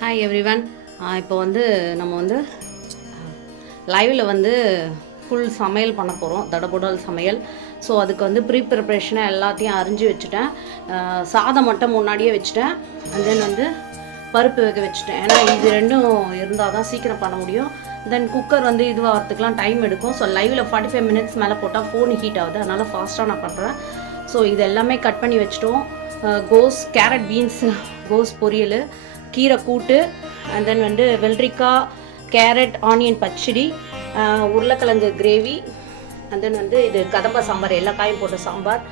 Hi everyone. இப்போ வந்து நம்ம வந்து லைவில் வந்து ஃபுல் சமையல் பண்ண போகிறோம், தடபுடல் சமையல். ஸோ அதுக்கு வந்து ப்ரிப்பரேஷனாக எல்லாத்தையும் அரிஞ்சு வச்சுட்டேன். சாதம் மட்டும் முன்னாடியே வச்சுட்டேன். அண்ட் தென் வந்து பருப்பு வேக வச்சுட்டேன். ஏன்னா இது ரெண்டும் இருந்தால் தான் சீக்கிரம் பண்ண முடியும். தென் குக்கர் வந்து இதுவாகிறதுக்குலாம் டைம் எடுக்கும். ஸோ லைவில் 45 மினிட்ஸ் மேலே போட்டால் ஃபோன் ஹீட் ஆகுது, அதனால் ஃபாஸ்ட்டாக நான் பண்ணுறேன். ஸோ இது எல்லாமே கட் பண்ணி வச்சுட்டோம். கோஸ், கேரட், பீன்ஸ், கோஸ் பொரியல், கீரை கூட்டு, அண்ட் தென் வந்து வெள்ளரிக்காய், கேரட், ஆனியன் பச்சடி, உருளைக்கிழங்கு கிரேவி, அண்ட் தென் வந்து இது கதம்ப சாம்பார், எல்லா காயும் போட்ட சாம்பார்,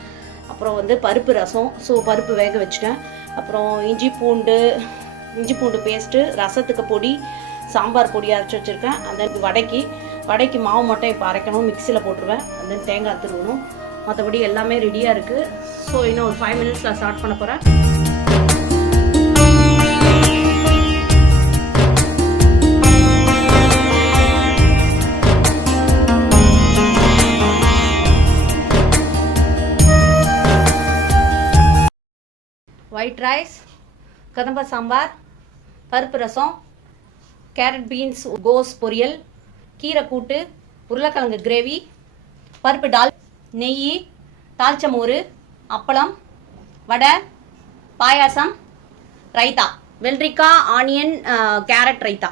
அப்புறம் வந்து பருப்பு ரசம். ஸோ பருப்பு வேக வச்சுட்டேன். அப்புறம் இஞ்சி பூண்டு பேஸ்ட்டு, ரசத்துக்கு பொடி, சாம்பார் பொடி அரைச்சி வச்சுருக்கேன். அண்ட் தென் வடைக்கு மாவு மட்டும் இப்போ அரைக்கணும், மிக்சியில் போட்டுருவேன். அண்ட் தென் தேங்காய் திருவணும். மற்றபடி எல்லாமே ரெடியாக இருக்குது. ஸோ இன்னும் ஒரு 5 மினிட்ஸில் ஸ்டார்ட் பண்ண போகிறேன். ஒயிட் ரைஸ், கதம்ப சாம்பார், பருப்பு ரசம், கேரட் பீன்ஸ் கோஸ் பொரியல், கீரை கூட்டு, உருளைக்கிழங்கு கிரேவி, பருப்பு டால், நெய், தாளிச்ச மோர், அப்பளம், வடை, பாயாசம், ரைத்தா, வெள்ளரிக்காய், ஆனியன், கேரட் ரைத்தா.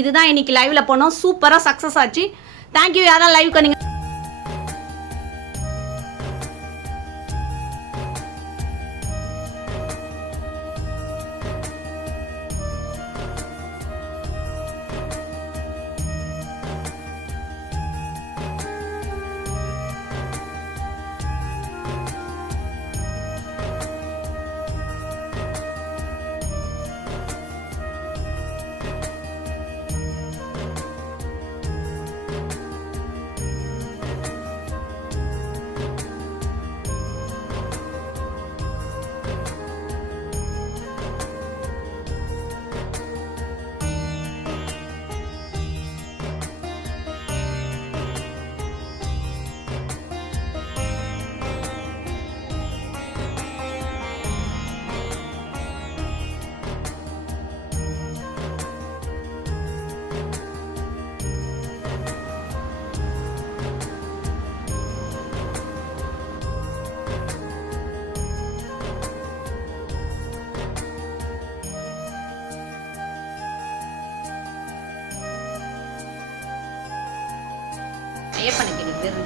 இதுதான் இன்னைக்கு லைவ்ல போனோம். சூப்பராக சக்ஸஸ் ஆச்சு. தேங்க்யூ யாரெல்லாம் லைவ் பண்ணீங்க. பண்ணிக்கிறது